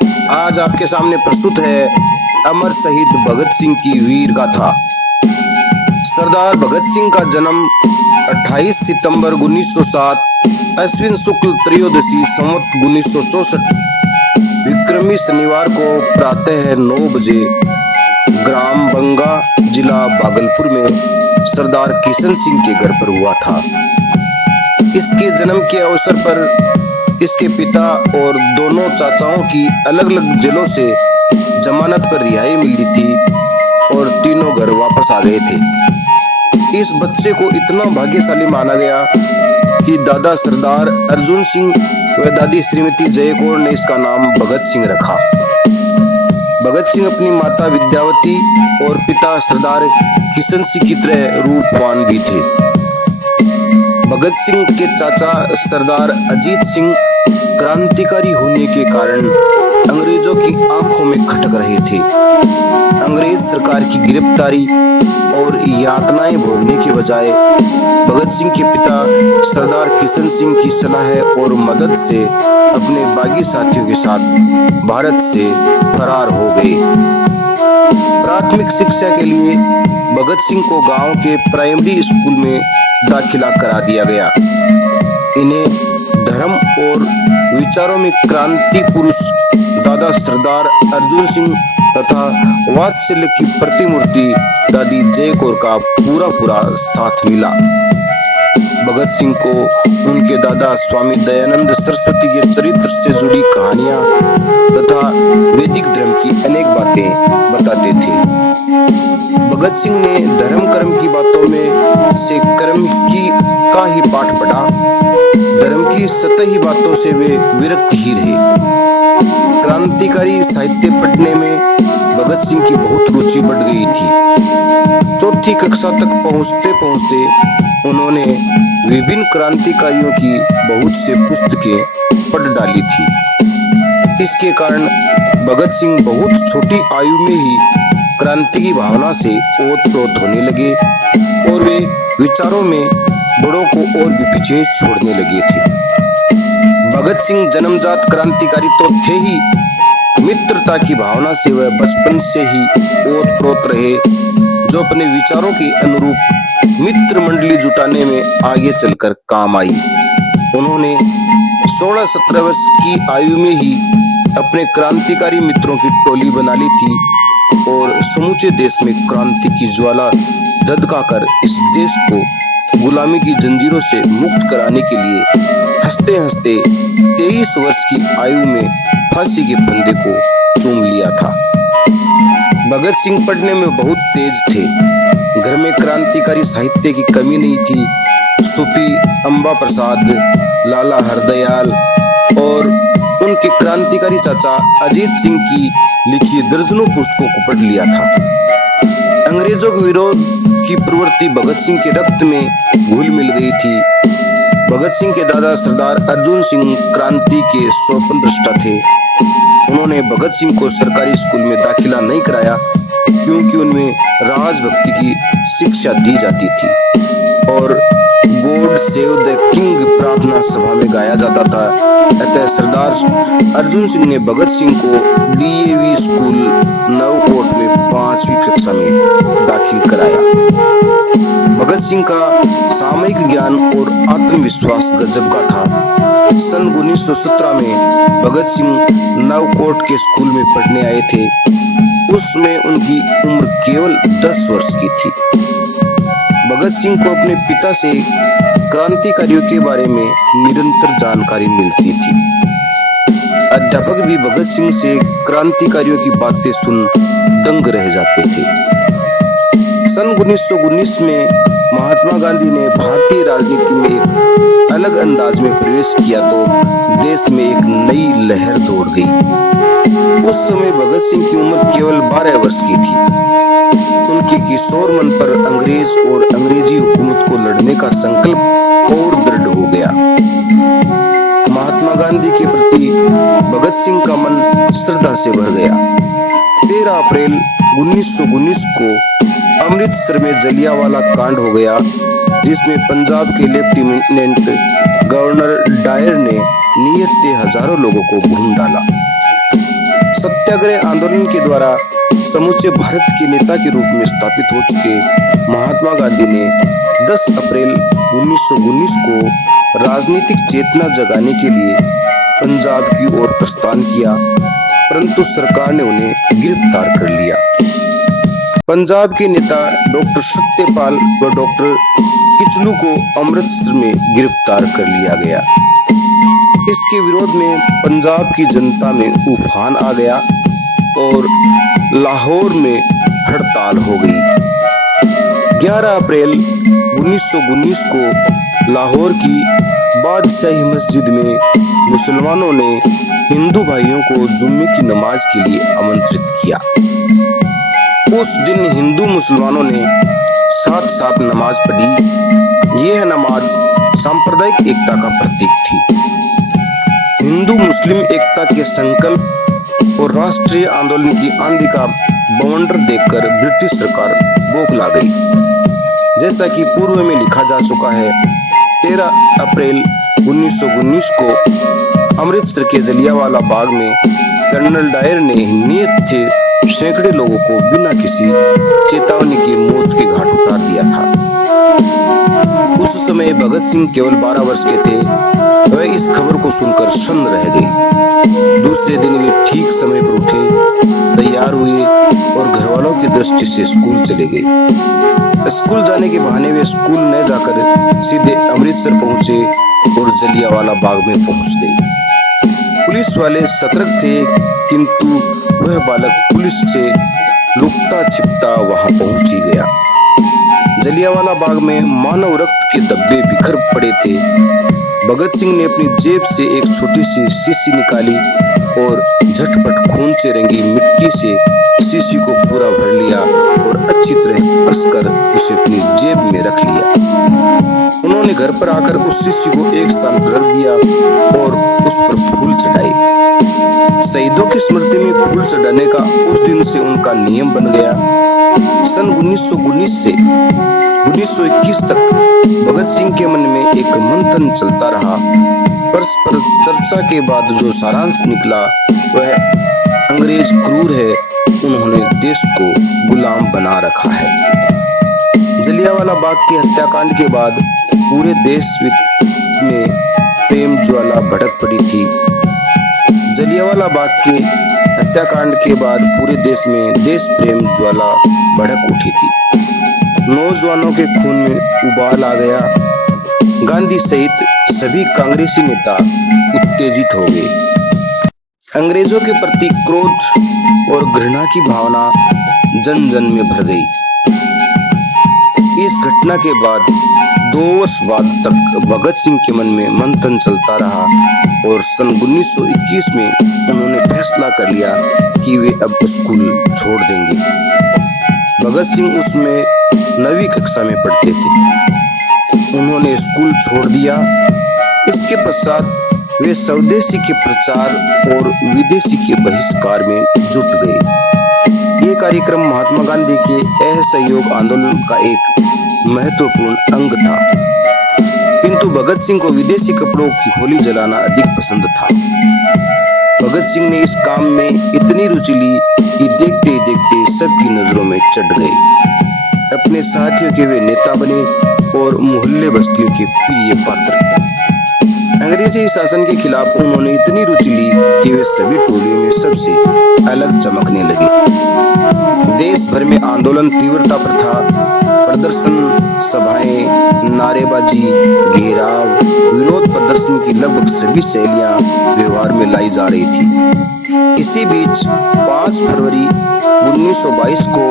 आज आपके सामने प्रस्तुत है अमर शहीद भगत सिंह की वीर गाथा। सरदार भगत सिंह का जन्म 28 सितंबर 1907 अश्विन शुक्ल त्रयोदशी संवत 1964 विक्रमी शनिवार को प्रातः 9 बजे ग्राम बंगा जिला भागलपुर में सरदार किशन सिंह के घर पर हुआ था। इसके जन्म के अवसर पर इसके पिता और दोनों चाचाओं की अलग अलग जेलों से जमानत पर रिहाई मिली थी और तीनों घर वापस आ गए थे। इस बच्चे को इतना भाग्यशाली माना गया कि दादा सरदार अर्जुन सिंह व दादी श्रीमती जय कौर ने इसका नाम भगत सिंह रखा। भगत सिंह अपनी माता विद्यावती और पिता सरदार किशन सिंह की तरह रूपवान भी थे। भगत सिंह के चाचा सरदार अजीत सिंह क्रांतिकारी होने के कारण अंग्रेजों की आंखों में खटक रहे थे। अंग्रेज सरकार की गिरफ्तारी और यातनाएं भोगने के बजाय भगत सिंह के पिता सरदार किशन सिंह की सलाह और मदद से अपने बागी साथियों के साथ भारत से फरार हो गए। प्राथमिक शिक्षा के लिए भगत सिंह को गांव के प्राइमरी स्कूल में दाखिला करा दिया गया। इन्हें धर्म और विचारों में क्रांति पुरुष दादा सरदार अर्जुन सिंह तथा वात्सल्य की प्रतिमूर्ति दादी जय कौर का पूरा साथ मिला। भगत सिंह को उनके दादा स्वामी दयानंद सरस्वती के चरित्र से जुड़ी कहानियां तथा वैदिक धर्म की अनेक बातें बताते थे। भगत सिंह ने धर्म कर्म की बातों में से कर्म की का ही पाठ पढ़ा। धर्म की सतही बातों से वे विरक्त ही रहे। क्रांतिकारी साहित्य पढ़ने में भगत सिंह की बहुत रुचि बढ़ गई थी। चौथी कक्षा तक पहुंचते पहुंचते उन्होंने विभिन्न क्रांतिकारियों की बहुत से पुस्तकें पढ़ डाली थी। इसके कारण भगत सिंह बहुत छोटी आयु में ही क्रांति की भावना से ओतप्रोत होने लगे और वे विचारों में बड़ों को और भी पीछे छोड़ने लगे थे। भगत सिंह जन्मजात क्रांतिकारी तो थे ही, मित्रता की भावना से वह बचपन से ही ओतप्रोत रहे, जो अपने विचारों के अनुरूप मित्र मंडली जुटाने में आगे चलकर काम आई। उन्होंने 16-17 वर्ष की आयु में ही अपने क्रांतिकारी मित्रों की टोली बना ली थी और समूचे देश में क्रांति की ज्वाला धधकाकर इस देश को गुलामी की जंजीरों से मुक्त कराने के लिए हंसते हंसते 23 वर्ष की आयु में फांसी के फंदे को चूम लिया था। भगत सिंह पढ़ने में बहुत तेज थे। घर में क्रांतिकारी साहित्य की कमी नहीं थी। सूफी अंबा प्रसाद, लाला हरदयाल और उनके क्रांतिकारी चाचा अजीत सिंह की लिखी दर्जनों पुस्तकों को पढ़ लिया था। अंग्रेजों के विरोध की प्रवृत्ति भगत सिंह के रक्त में घुल मिल गई थी। भगत सिंह के दादा सरदार अर्जुन सिंह क्रांति के स्वतंत्रष्टा थे। उन्होंने भगत सिंह को सरकारी स्कूल में दाखिला नहीं कराया क्योंकि उनमें राजभक्ति की शिक्षा दी जाती थी और गॉड सेव द किंग प्रार्थना सभा में गाया जाता था। अतः सरदार अर्जुन सिंह ने भगत सिंह को डीएवी स्कूल नवकोट में 5वीं कक्षा में दाखिल कराया। भगत सिंह का सामयिक ज्ञान और आत्मविश्वास गजब का था। सन 1917 में भगत सिंह नवकोट के स्कूल में पढ़ने आए थे। उसमें उनकी उम्र केवल 10 वर्ष की थी। भगत सिंह को अपने पिता से क्रांतिकारियों के बारे में निरंतर जानकारी मिलती थी। अध्यापक भी भगत सिंह से क्रांतिकारियों की बातें सुन दंग रह जाते थे। सन 1919 में महात्मा गांधी ने भारतीय राजनीति में एक अलग अंदाज में प्रवेश किया तो देश में एक नई लहर दौड़ गई। उस समय भगत सिंह की उम्र केवल 12 वर्ष की थी। उनके किशोर मन पर अंग्रेज और अंग्रेजी हुकूमत को लड़ने का संकल्प और दृढ़ हो गया। महात्मा गांधी के प्रति भगत सिंह का मन श्रद्धा से भर गया। 13 अप्रैल 1919 को अमृतसर में जलियांवाला कांड हो गया, जिसमें पंजाब के लेफ्टिनेंट गवर्नर डायर ने नियत हजारों लोगों को भून डाला। सत्याग्रह आंदोलन के द्वारा समूचे भारत के नेता के रूप में स्थापित हो चुके महात्मा गांधी ने 10 अप्रैल 1919 को राजनीतिक चेतना जगाने के लिए पंजाब की ओर प्रस्थान किया, परंतु सरकार ने उन्हें गिरफ्तार कर लिया। पंजाब के नेता डॉक्टर सत्यपाल व डॉक्टर किचलू को अमृतसर में गिरफ्तार कर लिया गया। इसके विरोध में पंजाब की जनता में उफान आ गया और लाहौर में हड़ताल हो गई। 11 अप्रैल 1919 को लाहौर की बादशाही मस्जिद में मुसलमानों ने हिंदू भाइयों को जुम्मे की नमाज के लिए आमंत्रित किया। उस दिन हिंदू मुसलमानों ने साथ साथ नमाज पढ़ी। यह नमाज सांप्रदायिक एकता का प्रतीक थी। हिंदू मुस्लिम एकता के संकल्प और राष्ट्रीय आंदोलन की आंधी का बवंडर देखकर ब्रिटिश सरकार बौखला गई। जैसा कि पूर्व में लिखा जा चुका है, 13 अप्रैल 1919 को अमृतसर के जलियांवाला बाग में कर्नल डायर ने नियत थे सैकड़े लोगों को बिना किसी चेतावनी के मौत के घाट उतार दिया था। उस समय भगत सिंह केवल 12 वर्ष के थे। वह इस खबर को सुनकर सन्न रह गए। दूसरे दिन वे ठीक समय पर उठे, तैयार हुए और घर वालों की दृष्टि से स्कूल चले गए। स्कूल जाने के बहाने वे स्कूल न जाकर सीधे अमृतसर पहुंचे और जलियांवाला बाग में पहुंच गए। पुलिस वाले सतर्क थे, किंतु वह बालक पुलिस से लुकता छिपता वहां पहुंच ही गया। जलियांवाला बाग में मानव रक्त के धब्बे बिखर पड़े थे। भगत सिंह ने अपनी जेब से एक छोटी सी शीशी निकाली और झटपट खून से रंगी मिट्टी से शीशी को पूरा भर लिया और अच्छी तरह कसकर उसे अपनी जेब में रख लिया। उन्होंने घर पर आकर उस शीशी को एक स्थान पर रख दिया और उस पर फूल चढ़ाए। शहीदों की स्मृति में फूल चढ़ाने का उस दिन से उनका नियम बन गया। सन 1919 से 1921 तक भगत सिंह के मन में एक मंथन चलता रहा। परस्पर चर्चा के बाद जो सारांश निकला वह अंग्रेज क्रूर है, उन्होंने देश को गुलाम बना रखा है। जलियांवाला बाग के हत्याकांड के बाद पूरे देश में प्रेम ज्वाला भड़क पड़ी थी। जलियांवाला बाग के हत्याकांड के बाद पूरे देश में देश प्रेम ज्वाला भड़क उठी थी। नौजवानों के खून में उबाल आ गया। गांधी सहित सभी कांग्रेसी नेता उत्तेजित हो गए। अंग्रेजों के प्रति क्रोध और घृणा की भावना जन जन में भर गई। इस घटना के बाद 2 वर्ष बाद तक भगत सिंह के मन में मंथन चलता रहा और सन 1921 में उन्होंने फैसला कर लिया कि वे अब स्कूल छोड़ देंगे। भगत सिंह उसमें 9वीं कक्षा में पढ़ते थे। उन्होंने स्कूल छोड़ दिया। इसके पश्चात वे स्वदेशी के प्रचार और विदेशी के बहिष्कार में जुट गए। ये कार्यक्रम महात्मा गांधी के असहयोग आंदोलन का एक महत्वपूर्ण अंग था, किंतु भगत सिंह को विदेशी कपड़ों की होली जलाना अधिक पसंद था। भगत सिंह ने इस काम में इतनी रुचि ली कि देखते ही देखते सबकी नजरों में चढ़ गए। अपने साथियों के वे नेता बने और मोहल्ले बस्तियों के प्रिय पात्र। अंग्रेजी शासन के खिलाफ उन्होंने इतनी रुचि ली कि वे सभी टोलियों में सबसे अलग चमकने लगे। देश भर में आंदोलन तीव्रता पर था। प्रदर्शन, सभाएं, नारेबाजी, घेराव, विरोध प्रदर्शन की लगभग सभी शैलियां व्यवहार में लाई जा रही थी। इसी बीच 5 फरवरी 1922 को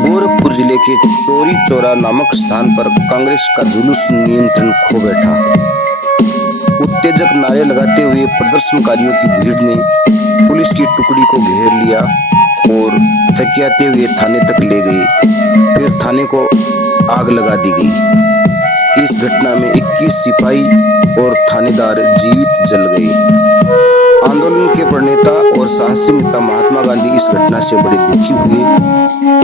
गोरखपुर जिले के चौरी चौरा नामक स्थान पर कांग्रेस का जुलूस नियंत्रण खो बैठा। उत्तेजक नारे लगाते हुए प्रदर्शनकारियों की भीड़ ने पुलिस की टुकड़ी को घेर लिया और थकियाते हुए थाने तक ले गए। फिर थाने को आग लगा दी गई। इस घटना में 21 सिपाही और थानेदार जीवित जल गए। आंदोलन के प्रणेता और साहसी नेता महात्मा गांधी इस घटना से बड़े दुखी हुए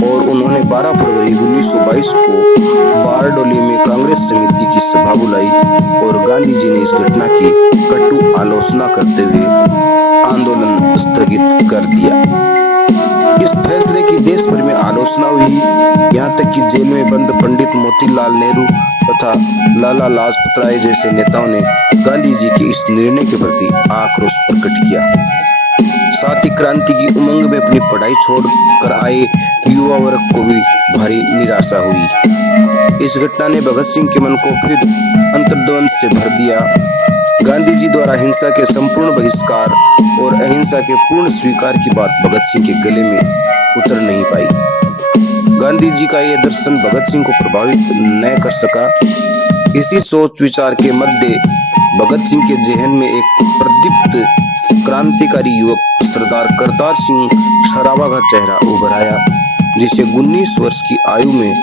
और उन्होंने 12 फरवरी 1922 को बारडोली में कांग्रेस समिति की सभा बुलाई और गांधी जी ने इस घटना की कटु आलोचना करते हुए आंदोलन स्थगित स्थगित कर दिया। इस फैसले की देश भर में आलोचना हुई, यहाँ तक कि जेल में बंद पंडित मोतीलाल नेहरू तथा लाला लाजपत राय जैसे नेताओं ने गांधी जी के इस निर्णय के प्रति आक्रोश प्रकट किया। साथ ही क्रांति की उमंग में अपनी पढ़ाई छोड़कर आए युवा वर्ग को भी भारी निराशा हुई। इस घटना ने भगत सिंह के मन को फिर अंतर्द्वंद से भर दिया। गांधी जी द्वारा हिंसा के संपूर्ण बहिष्कार और अहिंसा के पूर्ण स्वीकार की बात भगत सिंह के गले में उतर नहीं पाई। गांधी जी का यह दर्शन भगत सिंह को प्रभावित न कर सका। इसी सोच विचार के मध्य भगत सिंह के जहन में एक प्रदीप्त क्रांतिकारी युवक सरदार करतार सिंह सराबा का चेहरा उभर आया, जिसे 19 वर्ष की आयु में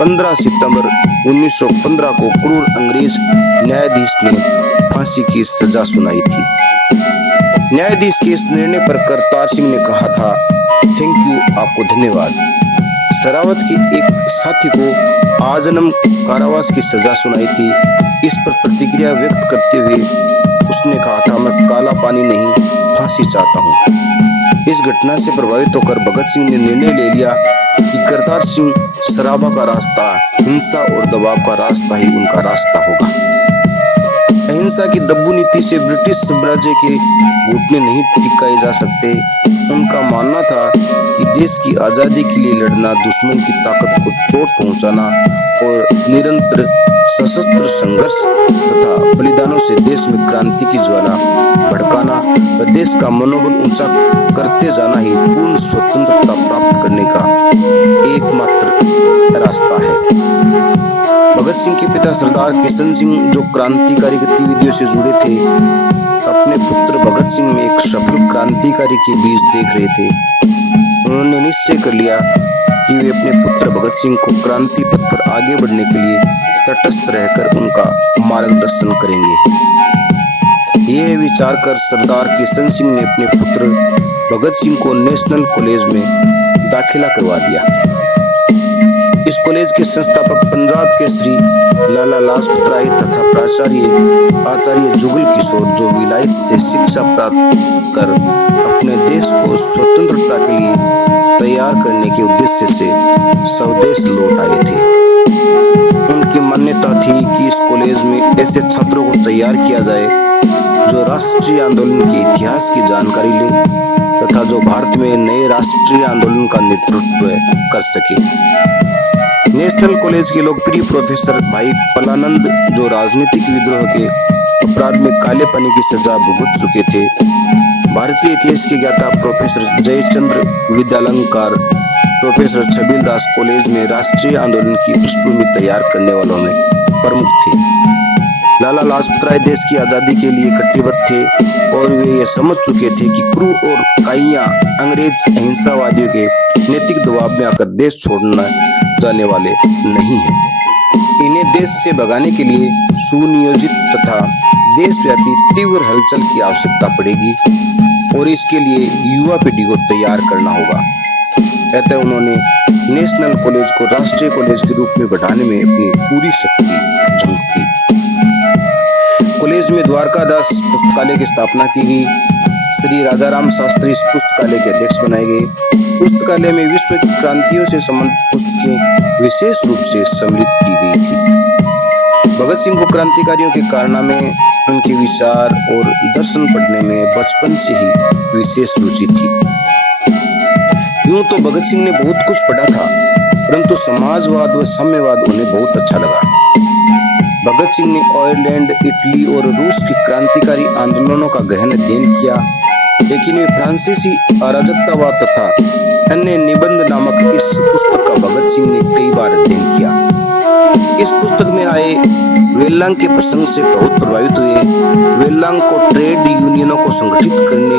15 सितंबर 1915 को क्रूर अंग्रेज न्यायाधीश ने फांसी की सजा सुनाई थी। न्यायाधीश के इस निर्णय पर करतार सिंह ने कहा था, थैंक यू, आपको धन्यवाद। सरावत के एक साथी को आजीवन कारावास की सजा सुनाई थी। इस पर प्रतिक्रिया व्यक्त करते हुए उसने कहा था, मैं काला पानी नहीं, फांसी चाहता हूँ। इस घटना से प्रभावित होकर भगत सिंह ने निर्णय ले लिया कि करतार सिंह सराबा का रास्ता, हिंसा और दबाव का रास्ता ही उनका रास्ता होगा। अहिंसा की दब्बू नीति से ब्रिटिश साम्राज्य के घुटने नहीं टिकाए जा सकते। उनका मानना था कि देश की आजादी के लिए लड़ना, दुश्मन की ताकत को चोट पहुंचाना और निरंतर सशस्त्र संघर्ष तथा बलिदानों से देश में क्रांति की ज्वाला भड़काना व देश का मनोबल ऊंचा करते जाना ही पूर्ण स्वतंत्रता प्राप्त करने का एकमात्र रास्ता है। भगत सिंह के पिता सरदार किशन सिंह, जो क्रांतिकारी गतिविधियों से जुड़े थे, अपने पुत्र भगत सिंह में एक सफल क्रांतिकारी के बीज देख रहे थे। उन्होंने निश्चय कर लिया कि वे अपने पुत्र भगत सिंह को क्रांति पथ पर आगे बढ़ने के लिए तटस्थ रहकर उनका मार्गदर्शन करेंगे। यह विचार कर सरदार किशन सिंह ने अपने पुत्र भगत सिंह को नेशनल कॉलेज में दाखिला करवा दिया। इस कॉलेज के संस्थापक पंजाब के श्री लाला लाजपत राय तथा प्राचार्य आचार्य जुगल किशोर, जो विलायत से शिक्षा प्राप्त कर अपने देश को स्वतंत्रता के लिए तैयार करने के उद्देश्य से स्वदेश लौट आए थे। उनकी मान्यता थी कि इस कॉलेज में ऐसे छात्रों को तैयार किया जाए जो राष्ट्रीय आंदोलन के इतिहास की जानकारी ले तथा जो भारत में नए राष्ट्रीय आंदोलन का नेतृत्व कर सके। नेशनल कॉलेज के लोकप्रिय प्रोफेसर भाई पलानंद, जो राजनीतिक विद्रोह के अपराध में काले पानी की सजा भुगत चुके थे, भारतीय इतिहास के ज्ञाता प्रोफेसर जयचंद्र विद्यालंकार, प्रोफेसर छबीलदास कॉलेज में राष्ट्रीय आंदोलन की पृष्ठभूमि तैयार करने वालों में प्रमुख थे। लाला लाजपत राय देश की आजादी के लिए कटिबद्ध थे और वे ये समझ चुके थे कि क्रूर और काइयां अंग्रेज अहिंसावादियों के नैतिक दबाव में आकर देश छोड़ना जाने वाले नहीं हैं। इन्हें देश से भगाने के लिए सुनियोजित तथा देशव्यापी तीव्र हलचल की आवश्यकता पड़ेगी और इसके लिए युवा पीढ़ी को तैयार करना होगा। अतः उन्होंने नेशनल कॉलेज को राष्ट्रीय कॉलेज के रूप में बढ़ाने में अपनी पूरी शक्ति झोंक दी। कॉलेज में द्वारकादास पुस्तकालय की स्थापना की गई। श्री राजाराम शास्त्री इस पुस्तकालय के अध्यक्ष बनाए गए। पुस्तकालय में विश्व की क्रांतियों से संबंधित पुस्तकें विशेष रूप से सम्मिलित की गई थी। भगत सिंह को क्रांतिकारियों के कारनामे, उनके विचार और दर्शन पढ़ने में बचपन से ही विशेष रुचि थी। यूं तो भगत सिंह ने बहुत कुछ पढ़ा था, परंतु समाजवाद व साम्यवाद उन्हें बहुत अच्छा लगा। भगत सिंह ने आयरलैंड, इटली और रूस की क्रांतिकारी आंदोलनों का गहन अध्ययन किया, लेकिन वे फ्रांसीसी अराजकतावाद तथा अन्य निबंध नामक इस पुस्तक का भगत सिंह ने कई बार अध्ययन किया। इस पुस्तक में आए वेलांग के प्रसंग से बहुत प्रभावित हुए। वेलांग को ट्रेड यूनियनों को संगठित करने,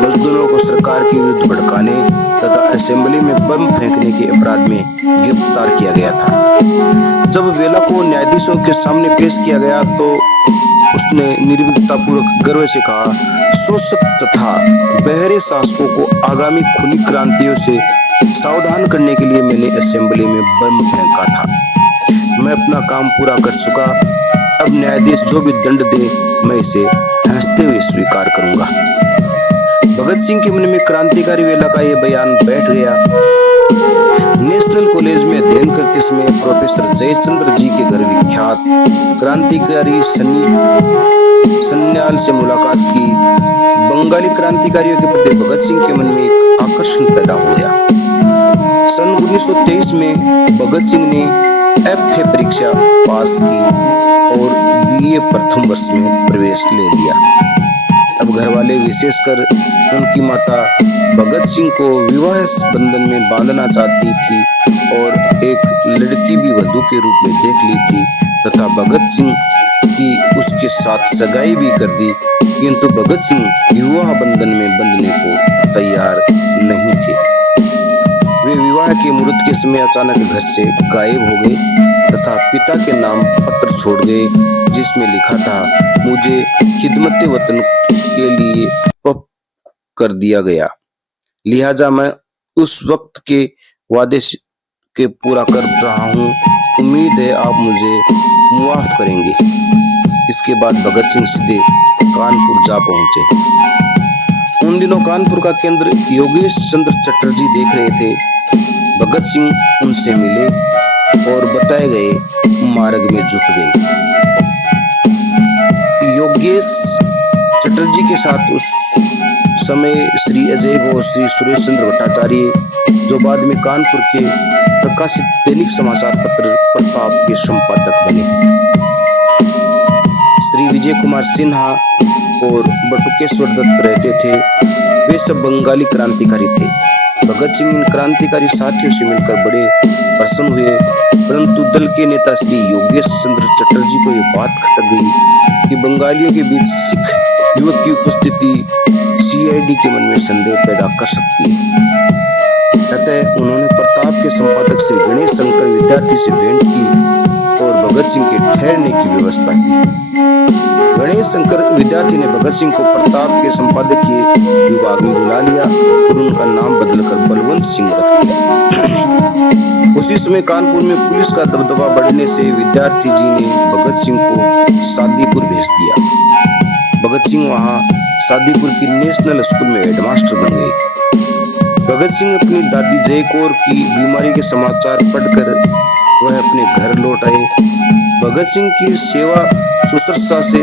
मजदूरों को सरकार के विरुद्ध भड़काने तथा असेंबली में बम फेंकने के अपराध में गिरफ्तार किया गया था। जब वेला को न्यायाधीशों के सामने पेश किया गया तो उसने निर्भीकतापूर्वक गर्व से कहा, शोषक तथा बहरे शासकों को आगामी खूनी क्रांतियों से सावधान करने के लिए मैंने असेंबली में बम फेंका था। मैं अपना काम पूरा कर चुका। अब न्यायाधीश जो भी दंड दे, मैं इसे हंसते हुए स्वीकार करूंगा। भगत सिंह के मन में क्रांतिकारी वेला का यह बयान बैठ गया। नेशनल कॉलेज में अध्ययन करते समय प्रोफेसर जयचंद्र जी के घर विख्यात क्रांतिकारी सन्याल से मुलाकात की। बंगाली क्रांतिकारियों के प्रति भगत सिंह के मन में एक आकर्षण पैदा हो गया। सन 1923 में भगत सिंह ने एफए परीक्षा पास की और बीए प्रथम वर्ष में प्रवेश ले लिया। अब घर वाले, विशेषकर उनकी माता, भगत सिंह को विवाह बंधन में बांधना चाहती थी और एक लड़की भी वधू के रूप में देख ली थी तथा भगत सिंह की उसके साथ सगाई भी कर दी, किंतु भगत सिंह विवाह बंधन में बंधने को तैयार नहीं थे। वे विवाह के मुहूर्त के समय अचानक घर से गायब हो गए तथा पिता के नाम पत्र छोड़ गए, जिसमें लिखा था, मुझे खिदमत वतन के लिए पक्ष कर दिया गया, लिहाजा मैं उस वक्त के वादे के पूरा कर रहा हूँ। उम्मीद है आप मुझे मुआफ करेंगे। इसके बाद भगत सिंह सीधे कानपुर जा पहुंचे। उन दिनों कानपुर का केंद्र योगेश चंद्र चटर्जी देख रहे थे। भगत सिंह उनसे मिले और बताए गए मार्ग में जुट गए। योगेश चटर्जी के साथ उस समय श्री अजय घोष, श्री सुरेश चंद्र भट्टाचार्य, जो बाद में कानपुर के प्रकाशित दैनिक समाचार पत्र प्रताप के संपादक बने, श्री विजय कुमार सिन्हा और बटुकेश्वर दत्त रहते थे। वे सब बंगाली क्रांतिकारी थे। भगत सिंह इन क्रांतिकारी साथियों से मिलकर बड़े प्रसन्न हुए, परंतु दल के नेता श्री योगेश चंद्र चटर्जी को यह बात खटक गई कि बंगालियों के बीच सिख युवक की उपस्थिति सीआईडी के मन में संदेह पैदा कर सकती है। अतः उन्होंने प्रताप के संपादक श्री गणेश शंकर विद्यार्थी से भेंट की और भगत सिंह के ठहरने की व्यवस्था की। गणेश शंकर विद्यार्थी ने भगत सिंह को प्रताप के संपादकीय विभाग में बुला लिया और उनका नाम बदलकर बलवंत सिंह रख दिया। उसी समय कानपुर में पुलिस का दबदबा बढ़ने से विद्यार्थी जी ने भगत सिंह को सादीपुर भेज दिया। भगत सिंह वहां सादीपुर की नेशनल स्कूल में हेडमास्टर बन गए। भगत सिंह अपनी दादी जय कौर की बीमारी के समाचार पढ़कर वह अपने घर लौट आए। भगत सिंह की सेवा शुश्रूषा से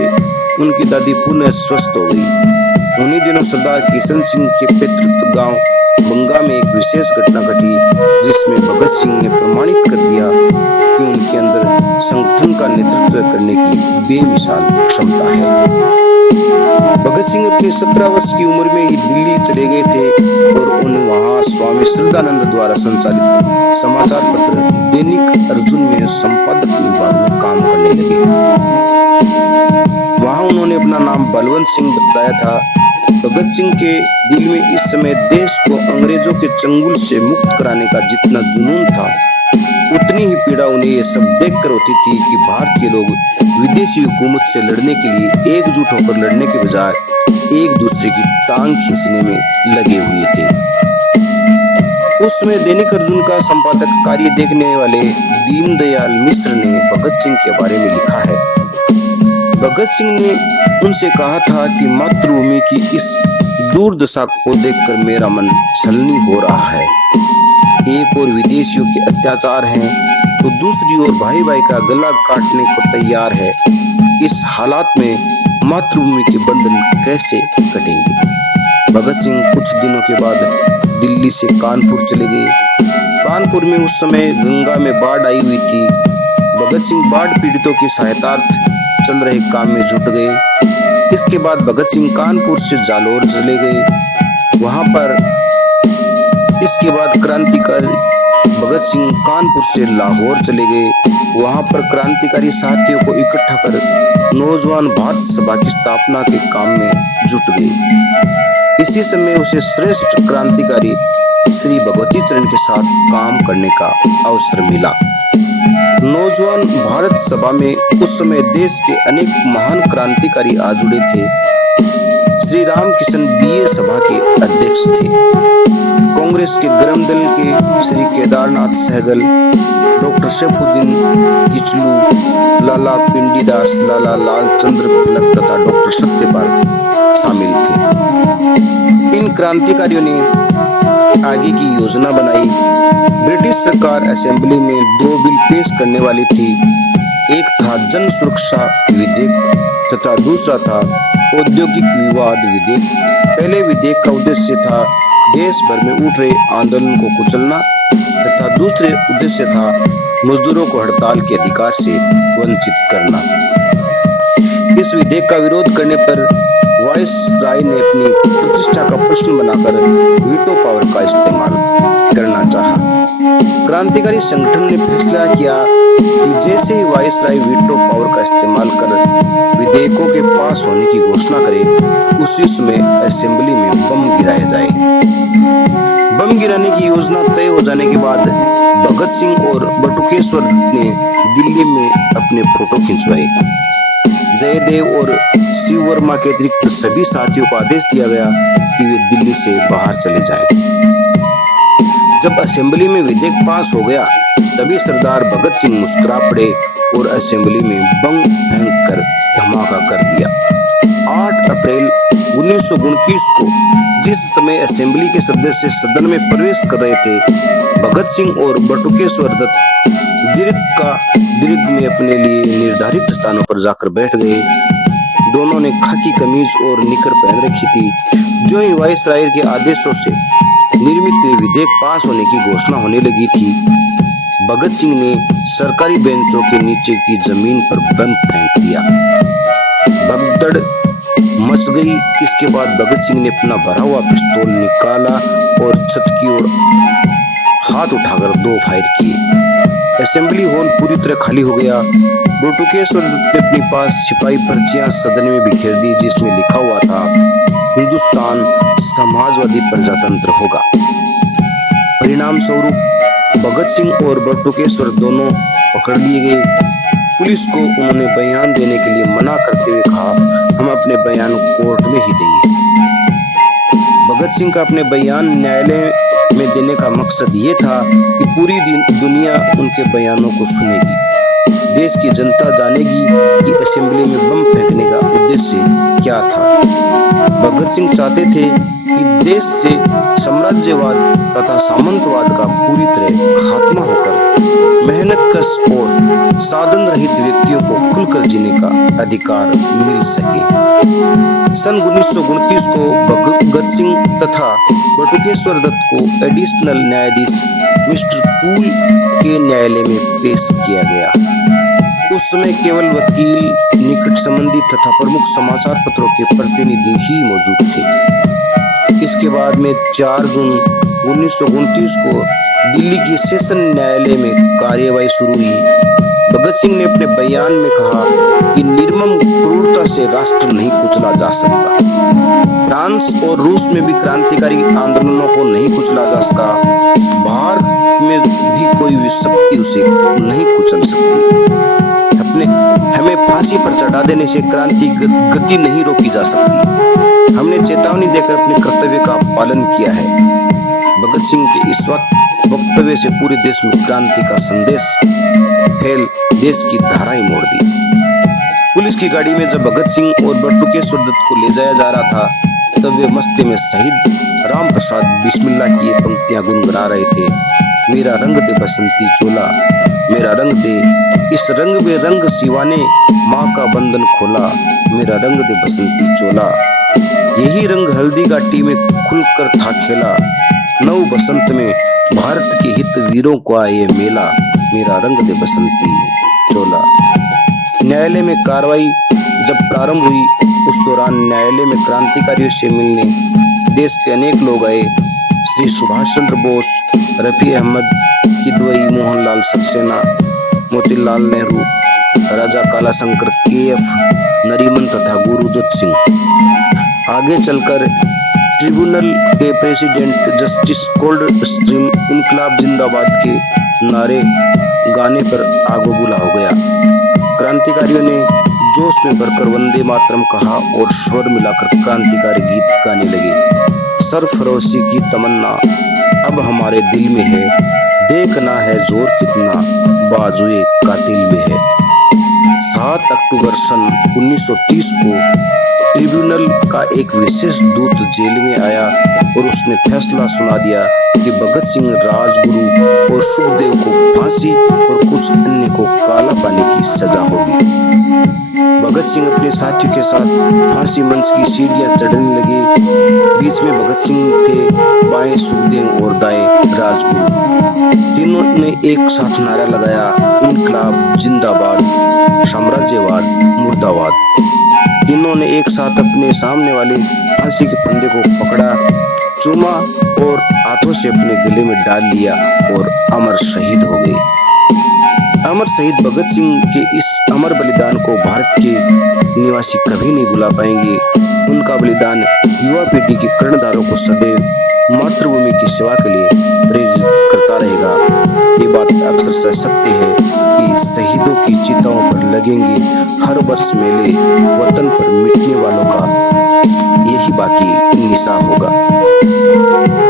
उनकी दादी पुनः स्वस्थ हो गई। उन्हीं दिनों सरदार किशन सिंह के पैतृक गांव बंगा में एक विशेष घटना घटी, जिसमें भगत सिंह ने प्रमाणित कर दिया कि उनके अंदर संगठन का नेतृत्व करने की बेमिसाल क्षमता है। भगत सिंह अपनी 17 वर्ष की उम्र में ही दिल्ली चले गए थे और उन्हें वहां स्वामी श्रद्धानंद द्वारा संचालित समाचार पत्र दैनिक अर्जुन में संपादक विभाग में काम करने लगे। वहां उन्होंने अपना नाम बलवंत सिंह बताया था। भगत सिंह के दिल में इस समय देश को अंग्रेजों के चंगुल से मुक्त कराने का जितना जुनून था, उतनी ही पीड़ा उन्हें ये सब देखकर होती थी कि भारतीय लोग विदेशी हुकूमत से लड़ने के लिए एकजुट होकर लड़ने के बजाय एक दूसरे की टांग खींचने में लगे हुए थे। उस समय दैनिक अर्जुन का संपादक कार्य देखने वाले दीनदयाल मिश्र ने भगत सिंह के बारे में लिखा है। भगत सिंह ने उनसे कहा था कि मातृभूमि की इस दुर्दशा को देखकर मेरा मन छलनी हो रहा है। एक और विदेशियों के अत्याचार हैं तो दूसरी ओर भाई भाई का गला काटने को तैयार है। इस हालात में मातृभूमि के बंधन कैसे कटेंगे। भगत सिंह कुछ दिनों के बाद दिल्ली से कानपुर चले गए। कानपुर में उस समय गंगा में बाढ़ आई हुई थी। भगत सिंह बाढ़ पीड़ितों की सहायतार्थ चल रहे काम में जुट गए। इसके बाद भगत सिंह कानपुर से जालौर चले गए। वहां पर इसके बाद क्रांतिकारी भगत सिंह कानपुर से लाहौर चले गए। वहां पर क्रांतिकारी साथियों को इकट्ठा कर नौजवान भारत सभा की स्थापना के काम में जुट गए। इसी समय उसे श्रेष्ठ क्रांतिकारी श्री भगवती चरण के साथ काम करने का अवसर मिला। नौजवान भारत सभा में उस समय देश के अनेक महान क्रांतिकारी आ जुड़े थे। श्री रामकिशन बीए सभा के अध्यक्ष थे। कांग्रेस के गरम दल के श्री केदारनाथ सहगल, डॉक्टर शैफुद्दीन किचलू, लाला पिंडीदास, लाला लालचंद्र तिलक तथा डॉक्टर सत्यपाल शामिल थे। इन इन क्रांतिकारियों ने आगे की योजना बनाई। ब्रिटिश सरकार असेंबली में 2 बिल पेश करने वाली थी। एक था जन सुरक्षा विधेयक तथा दूसरा था औद्योगिक विवाद विधेयक। पहले विधेयक का उद्देश्य था देश भर में उठ रहे आंदोलन को कुचलना तथा दूसरे उद्देश्य था मजदूरों को हड़ताल के अधिकार से वंचित करना। इस विधेयक का विरोध करने पर वायसराय ने अपनी प्रतिष्ठा का प्रश्न बनाकर वीटो पावर का इस्तेमाल करना चाहा। क्रांतिकारी संगठन ने फैसला किया कि जैसे ही वायसराय वीटो पावर का इस्तेमाल कर विधेयकों के पास होने की घोषणा करे, उसी समय असेंबली में बम गिराया जाए। बम गिराने की योजना तय हो जाने के बाद भगत सिंह और बटुकेश्वर ने दिल्ली में अपने फोटो खिंचवाए। जयदेव और शिव वर्मा के अतिरिक्त सभी साथियों को आदेश दिया गया कि वे दिल्ली से बाहर चले जाएं। जब असेंबली में विधेयक पास हो गया, तभी सरदार भगत सिंह मुस्कुरा पड़े और असेंबली में बम फेंक कर धमाका कर दिया। 8 अप्रैल 1929 को जिस समय असेंबली के सदस्य सदन में प्रवेश कर रहे थे, भगत सिंह और बटुकेश्वर दत्त दीर्घ में अपने लिए निर्धारित स्थानों पर जाकर बैठ गए। दोनों ने खाकी कमीज और निकर पहन रखी थी। जो ही वायसराय के आदेशों से निर्मित विधेयक पास होने की घोषणा होने लगी थी, भगत सिंह ने सरकारी बेंचों के नीचे की जमीन पर बम फेंक दिया। भगदड़ मच गई। इसके बाद भगत सिंह ने अपना भरा हुआ पिस्तौल निकाला और छत की ओर हाथ उठाकर 2 फायर किए। असेंबली हॉल पूरी तरह खाली हो गया। बटुकेश्वर दत्त ने अपने पास छिपाई पर्चियां सदन में बिखेर दी, जिसमें लिखा हुआ था, हिंदुस्तान समाजवादी प्रजातंत्र होगा। परिणाम स्वरूप भगत सिंह और बटुकेश्वर दोनों पकड़ लिए गए। पुलिस को उन्होंने बयान देने के लिए मना करते हुए कहा, हम अपने बयान कोर्ट में ही देंगे। भगत सिंह का अपने बयान न्यायालय में देने का मकसद ये था कि पूरी दुनिया उनके बयानों को सुनेगी। देश की जनता जानेगी कि असेंबली में बम फेंकने का उद्देश्य क्या था। भगत सिंह चाहते थे कि देश से साम्राज्यवाद तथा सामंतवाद का पूरी तरह खात्मा होकर मेहनतकश और साधन रहित व्यक्तियों को खुलकर जीने का अधिकार मिल सके। सन 1929 को भगत सिंह तथा बटुकेश्वर दत्त को एडिशनल न्यायाधीश मिस्टर पूल के न्यायालय में पेश किया गया। उस समय केवल वकील, निकट संबंधी तथा प्रमुख समाचार पत्रों के प्रतिनिधि ही मौजूद थे। इसके बाद में 4 जून 1929 को दिल्ली की सेशन न्यायालय में कार्यवाही शुरू हुई। भगत सिंह ने अपने बयान में कहा कि निर्मम क्रूरता से राष्ट्र नहीं कुचला जा सकता। फ्रांस और रूस में भी क्रांतिकारी आंदोलनों को नहीं कुचला जा सका। भारत में भी कोई शक्ति उसे नहीं कुचल सकती। हमें फांसी पर चढ़ा देने से क्रांति गति नहीं रोकी जा सकती। हमने चेतावनी देकर अपने कर्तव्य का पालन किया है। भगत सिंह के इस वक्तव्य से पूरे देश में क्रांति का संदेश फैल देश की धाराएं मोड़ दी। पुलिस की गाड़ी में जब भगत सिंह और बटुकेश्वर दत्त को ले जाया जा रहा था, तब वे मस्ती में शहीद राम प्रसाद बिस्मिल्लाह की पंक्तियां गुनगुना रहे थे। मेरा रंग दे बसंती चोला, मेरा रंग दे, इस रंग में रंग सिवाने, माँ का बंधन खोला, मेरा रंग दे बसंती चोला। यही रंग हल्दी घाटी में खुलकर था खेला, नव बसंत में भारत के हित वीरों को आए मेला, मेरा रंग दे बसंती चोला। न्यायालय में कार्रवाई जब प्रारंभ हुई, उस दौरान न्यायालय में क्रांतिकारियों से मिलने देश के अनेक लोग आए। श्री सुभाष चंद्र बोस, रफी अहमद किदवई, मोहनलाल सक्सेना, मोतीलाल नेहरू, राजा कालाशंकर, KF नरीमन तथा गुरुदत्त सिंह। आगे चलकर ट्रिब्यूनल के प्रेसिडेंट जस्टिस कोल्ड स्ट्रीम इनकलाब जिंदाबाद के नारे गाने पर आगोबुला हो गया। क्रांतिकारियों ने जोश में भरकर वंदे मातरम कहा और स्वर मिलाकर क्रांतिकारी गीत गाने लगे। सरफरोशी की तमन्ना अब हमारे दिल में है, देखना है जोर कितना बाजुए कातिल में है। 7 अक्टूबर सन 1930 को ट्रिब्यूनल का एक विशेष दूत जेल में आया और उसने फैसला सुना दिया कि भगत सिंह, राजगुरु और सुखदेव को फांसी और कुछ अन्य को काला पानी की सजा होगी। भगत सिंह अपने साथियों के साथ फांसी मंच की सीढ़ियां चढ़ने लगे। बीच में भगत सिंह थे, बाएं सुखदेव और दाएं राजगुरु। तीनों ने एक साथ नारा लगाया, इनकलाब जिंदाबाद, साम्राज्यवाद मुर्दाबाद। तीनों ने एक साथ अपने सामने वाले फांसी के फंदे को पकड़ा, चूमा और हाथों से अपने गले में डाल लिया और अमर शहीद हो गए। अमर शहीद भगत सिंह के इस अमर बलिदान को भारत के निवासी कभी नहीं भुला पाएंगे। उनका बलिदान युवा पीढ़ी के कर्णधारों को सदैव मातृभूमि की सेवा के लिए प्रेरित करता रहेगा। ये बात अक्सर सत्य है कि शहीदों की चिताओं पर लगेंगे हर वर्ष मेले, वतन पर मिटने वालों का यही बाकी निशा होगा।